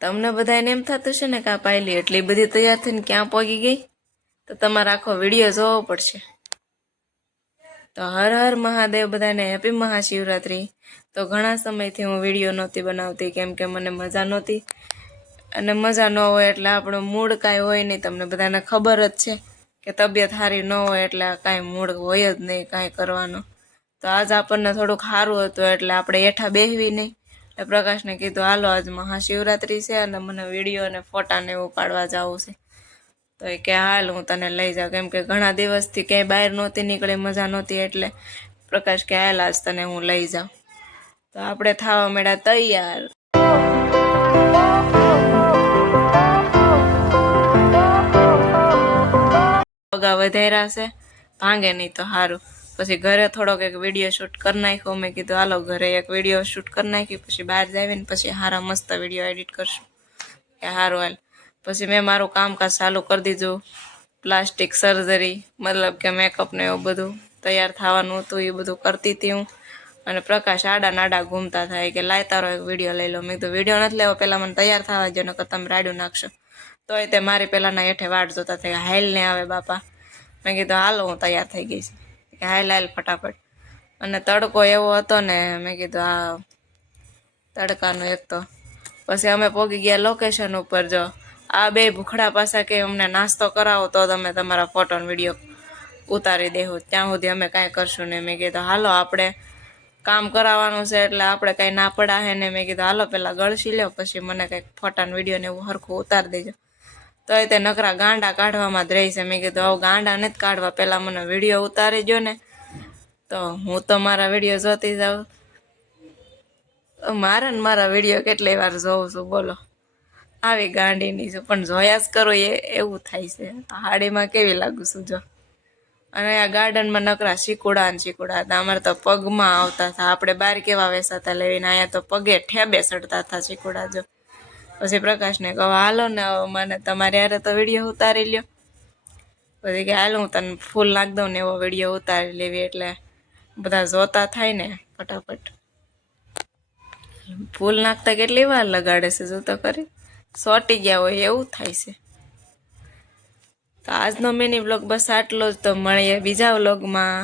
તમને બધાને એમ થતું છે ને કે આ પાયલી એટલી બધી તૈયાર થઈને ક્યાં પહોંચી ગઈ, તો તમારે આખો વિડીયો જોવો પડશે. તો હર હર મહાદેવ, બધાને હેપી મહાશિવરાત્રી. તો ઘણા સમયથી હું વિડીયો નહોતી બનાવતી, કેમ કે મને મજા નહોતી, અને મજા ન હોય એટલે આપણો મૂડ કાંઈ હોય નહીં. તમને બધાને ખબર જ છે કે તબિયત સારી ન હોય એટલે કાંઈ મૂડ હોય જ નહીં કાંઈ કરવાનો. તો આજ આપણને થોડુંક સારું હતું એટલે આપણે હેઠા બેસવી નહીં. એટલે પ્રકાશને કીધું હાલો આજ મહાશિવરાત્રી છે અને મને વિડીયો અને ફોટાને એવું પાડવા જવું છે. તો એ કે હાલ હું તને લઈ જાઉં, કેમ કે ઘણા દિવસથી ક્યાંય બહાર નહોતી નીકળી, મજા નહોતી, એટલે પ્રકાશ કે હાલ આજ તને હું લઈ જાઉં. તો આપણે થવા માંડ્યા તૈયાર. પગા વધાર્યા છે, ભાંગે નહીં તો સારું. પછી ઘરે થોડોક એક વિડીયો શૂટ કરી નાખ્યો. મેં કીધું હાલો ઘરે એક વિડીયો શૂટ કરી નાખી, પછી બહાર જાવીને પછી સારા મસ્ત વિડીયો એડિટ કરશું. કે સારું હાલ. પછી મેં મારું કામકાજ ચાલુ કરી દીધું, પ્લાસ્ટિક સર્જરી, મતલબ કે મેકઅપ ને એવું બધું તૈયાર થવાનું હતું એ બધું કરતી હતી હું. અને પ્રકાશ આડા નાડા ઘૂમતા થાય કે લાય તારો એક વિડીયો લઈ લો. મેં કીધું વિડીયો નથી લેવો, પહેલાં મને તૈયાર થવા જો, નકર તમે રાડું નાખશો. તોય તે મારી પહેલાંના હેઠે વાટ જોતા થાય, હાઈલ ને આવે બાપા. મેં કીધું હાલો હું તૈયાર થઈ ગઈ છું, કે હાઈલ હાઈલ ફટાફટ. અને તડકો એવો હતો ને, મેં કીધું આ તડકાનો એક તો. પછી અમે પહોંચી ગયા લોકેશન ઉપર. જો આ બે ભૂખડા પાછા કે અમને નાસ્તો કરાવો તો તમે તમારા ફોટો વિડીયો ઉતારી દેવો, ત્યાં સુધી અમે કાંઈ કરશું નહીં. મેં કીધું હાલો આપણે કામ કરાવવાનું છે એટલે આપણે કાંઈ ના પડા હે ને. મેં કીધું હાલો પહેલાં ગળસી લો, પછી મને કંઈક ફોટાનો વિડીયો ને એવું સરખું ઉતારી દેજો. તો એ તે નકરા ગાંડા કાઢવામાં જ રહી છે. મેં કીધું આવું ગાંડા નથી કાઢવા, પહેલાં મને વિડીયો ઉતારી જો ને, તો હું તો મારા વિડીયો જોતી જાઉં. મારા વિડીયો કેટલી વાર જોઉં છું બોલો, આવી ગાંડીની છું, પણ જોયા જ કરો એવું થાય છે. હાડીમાં કેવી લાગુ છું જો. અને આ ગાર્ડનમાં નકરા શીકુડા ને શીકુડા હતા, અમારે તો પગમાં આવતા હતા. આપણે બહાર કેવા વેસાતા લેવીને, અહીંયા તો પગે ઠેબે ચડતા હતા શીકુડા જો. પછી પ્રકાશને કહો હાલો ને મને તમારે યારે તો વિડીયો ઉતારી લ્યો. પછી કે હાલ હું તને ફૂલ નાખ દઉં ને એવો વિડીયો ઉતારી લેવી, એટલે બધા જોતા થાય ને ફટાફટ. ફૂલ નાખતા કેટલી વાર લગાડે છે જો તો કરી, સોટી ગયા હોય એવું થાય છે. તો આજનો મિની વ્લોગ બસ આટલો જ. તો મળીએ બીજા વ્લોગમાં.